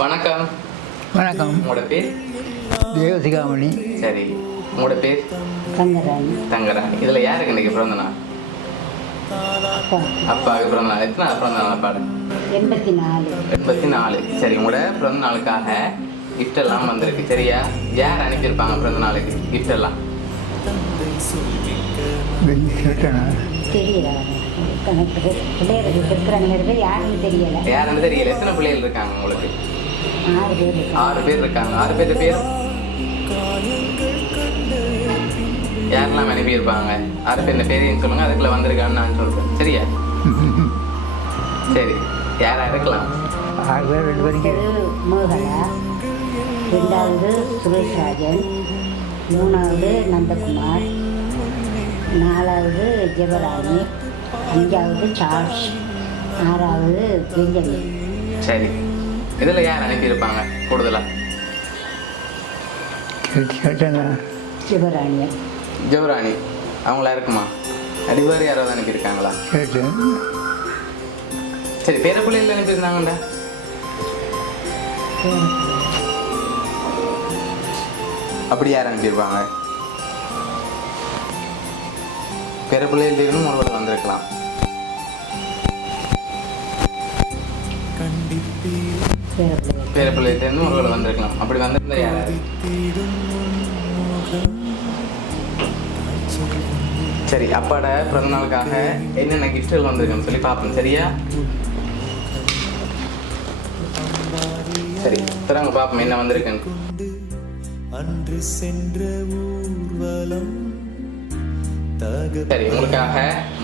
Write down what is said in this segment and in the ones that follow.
வணக்கம். வணக்கம். உங்களோட பேர்? தேவசிகாமணி. சரி, உங்களோட பேர்? தங்கராணி. தங்கராணி. இதில் யாருக்கு இன்றைக்கி பிறந்த நாள்? அப்பாவுக்கு பிறந்த நாள். எத்தனை பிறந்த நாள் அப்பாடு? 84. 84. சரி, உங்களோட பிறந்த நாளுக்காக கிஃப்ட் எல்லாம் வந்திருக்கு. சரியா? யார் அனுப்பியிருப்பாங்க பிறந்த நாளுக்கு கிஃப்ட் எல்லாம்? தெரியல, பிள்ளைகளுக்கு இருக்கிறாங்க, யாருன்னு தெரியல. யாருன்னு தெரியல. எத்தனை பிள்ளைகள் இருக்காங்க உங்களுக்கு? 6 பேர். 6 பேர் இருக்காங்க. 6 பேர் பேர் யாரெல்லாம் அனுப்பியிருப்பாங்க? 6 பேர் பேரையும் சொல்லுங்க. அதுக்குள்ள வந்திருக்கான்னு நான் சொல்றேன். சரியா? சரி, யாரா இருக்கலாம்? 6 பேர். 2 பேருக்கு மோகலா, 2வது சுரேஷ்ராஜன், 3வது நந்தகுமார், 4வது ஜெபராணி, 5வது சார்ஜ், 6வது பெஞ்சமின். சரி, இதில் யார் அனுப்பியிருப்பாங்க கூடுதலா? ஜெபராணி. ஜெவராணி அவங்களா இருக்குமா? அடிவாரி யாராவது அனுப்பியிருக்காங்களா? சரி, பேர பிள்ளைகள் அனுப்பியிருந்தாங்கண்டா. அப்படி யார் அனுப்பியிருப்பாங்க? பேர பிள்ளைகள் இருந்து உங்களோட வந்திருக்கலாம். பேர பிள்ளைகள் இருந்து உங்களோட வந்திருக்கலாம். அப்படி வந்திருந்தா யாராவது? சரி, அப்பாட பிறந்த நாளுக்காக என்னென்ன கிஃப்ட்கள் வந்திருக்குன்னு சொல்லி பார்ப்போம். சரியா? சரி, தராங்க பார்ப்போம் என்ன வந்திருக்குன்னு. சரி, உங்களுக்காக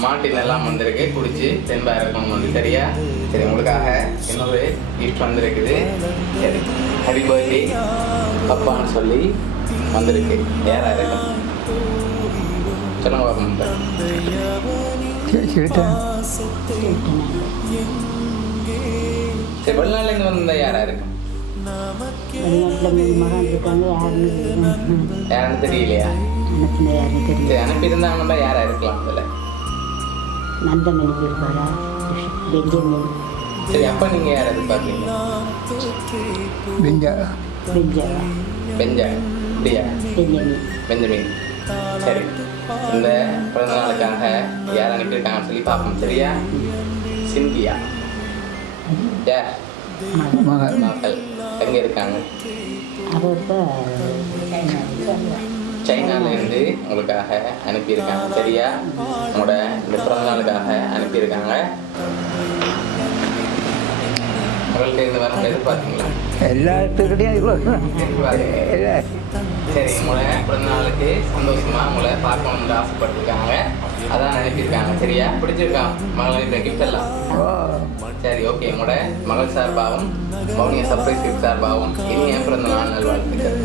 மாட்டின் எல்லாம் வந்திருக்கு. குடிச்சு தென்பா இருக்கணும் வந்து. சரியா? சரி, உங்களுக்காக இன்னொரு கிஃப்ட் வந்திருக்குது. சரி, ஹாப்பி பர்த்டே பப்பான்னு சொல்லி வந்திருக்கு. யாரா இருக்கும் சொல்லுங்க பார்ப்போம். சரி, வெளிநாட்டிலேருந்து வந்திருந்தா யாரா இருக்கும்? யாருன்னு தெரியலையா? சரி, அனுப்பியிருந்தாங்கன்னா யாரா இருக்கலாம் அதில்? நந்தன் அனுப்பியிருப்பாரா? பெஞ்சமின். சரி, அப்போ நீங்கள் யார் எதிர்பார்க்குறீங்க? பெஞ்சா. பெஞ்சா. அப்படியா? பெஞ்சமின். பெஞ்சமின். சரி, இந்த பிறந்த நாளுக்காக யார் அனுப்பியிருக்காங்கன்னு சொல்லி பார்ப்போம். சரியா? சிந்தியா. யார்? மகள். எங்கே இருக்காங்க? சைனாலேருந்து உங்களுக்காக அனுப்பியிருக்காங்க. சரியா? உங்களோட இந்த பிறந்த நாளுக்காக அனுப்பியிருக்காங்க. மகளுக்கு இருந்து வர எதிர்பார்த்தீங்களா? எல்லாத்துக்கிட்டையும் சரி, உங்களை பிறந்த நாளுக்கு சந்தோஷமா உங்களை பார்க்கணும்னு ஆசைப்பட்டிருக்காங்க. அதான் அனுப்பியிருக்காங்க. சரியா? பிடிச்சிருக்கா மகள் அனுப்பிய கிஃப்ட் எல்லாம்? சரி, ஓகே. உங்களோட மகள் சார்பாகவும் மௌனிய சர்ப்ரைஸ் கிஃப்ட் சார்பாகவும் இனிய பிறந்த நாள் நல்வாழ்த்துக்கள்.